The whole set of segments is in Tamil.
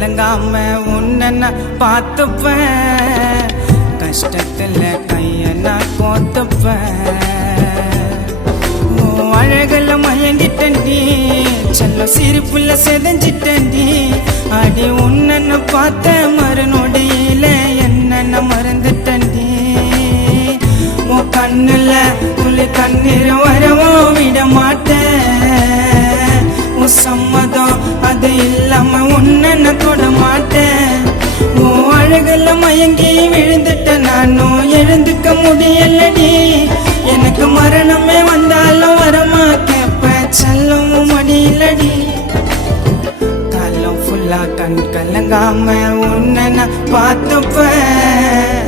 கலங்காம உன்னை நான் பார்த்துப்பேன், கஷ்டத்துல கைய நான் கோத்துப்பேன். அழகல மயங்கிட்டண்டி, செல்ல சிரிப்புல செதஞ்சிட்டண்டி. அடி உன்னை பார்த்த மறுநொடியில என்ன மறந்துட்டண்டி. உன் கண்ணுல துளி கண்ணீர் வரவும் விட மாட்டேன். உன் சம்மதம் அது இல்லாம உன்னை தொட மாட்டேன். உன் அழகுல மயங்கி விழுந்துட்ட நானும் எழுந்துக்க முடியலடி. எனக்கு மரணமே வந்தாலும் வரமா கேப்ப செல்லவும் மடியிலடி. காலம் ஃபுல்லா கண் கலங்காம உன்னை நான் பார்த்துப்பேன்,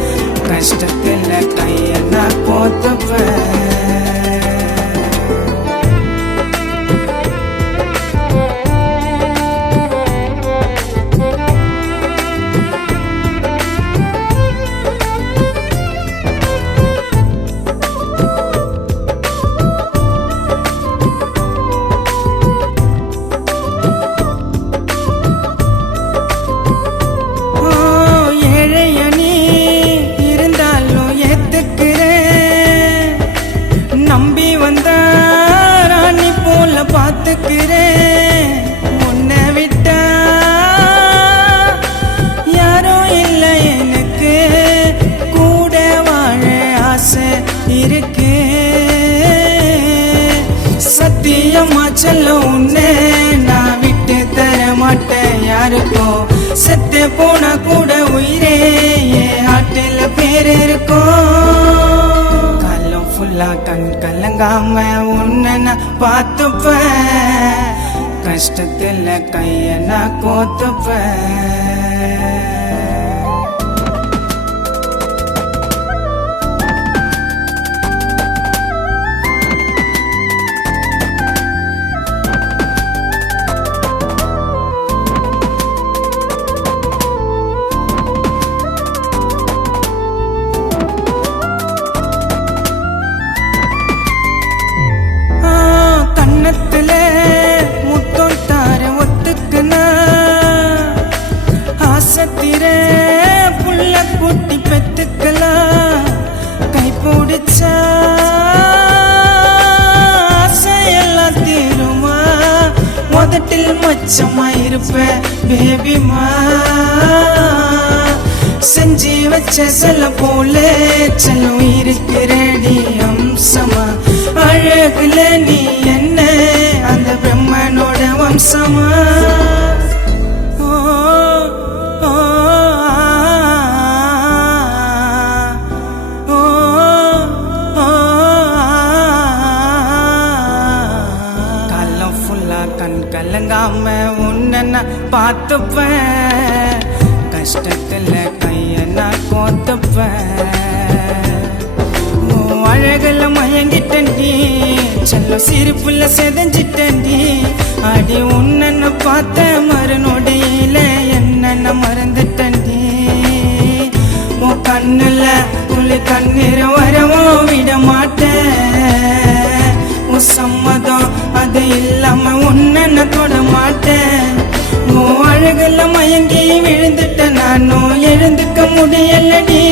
கஷ்டத்துல கைய நான் கோத்துப்பேன். நம்பி வந்தா ராணி போல பாத்துக்கிறேன், உன்னை விட்டா யாரோ இல்லை எனக்கு. கூட வாழ ஆசை இருக்கு, சத்தியமா சொல்ல உன்னை நான் விட்டு தர மாட்டேன் யாருக்கும். செத்து போனா கூட உயிரே என் ஆட்டில பேர் இருக்கும். கண் கலங்காம உன்னை நான் பார்த்துப்பேன், கஷ்டத்துல கைய நான் கோத்துப்பேன். முத்தம் தார ஒத்துக்குனா ஆசத்திர புள்ள குட்டி பெத்துக்கலாம். கை பிடிச்சா ஆசையெல்லாம் தீருமா, முதட்டில் மச்சமா இருப்ப பேபிமா. செஞ்சு வச்ச செல்ல போல செல்லும் இருக்கிறடி அம்சமா. அழகுல நீ என்ன அந்த பிரம்மனோட வம்சமா. காலம் ஃபுல்லா கண் கலங்காம உன்னை நான் பார்த்துப்பேன், கஷ்டத்துல கைய நான் கோத்துப்பேன். அழகுல மயங்கிட்டண்டி, செல்ல சிரிப்புல செதஞ்சிட்டண்டி. அடி உன்னை பார்த்த மறுநொடியில என்ன மறந்துட்டண்டி. உன் கண்ணுல துளி கண்ணீர் வரவும் விட மாட்டேன். உன் சம்மதம் அது இல்லாம உன்னை தொட மாட்டேன். உன் அழகுல மயங்கி விழுந்துட்ட நானும் எழுந்துக்க முடியலடி.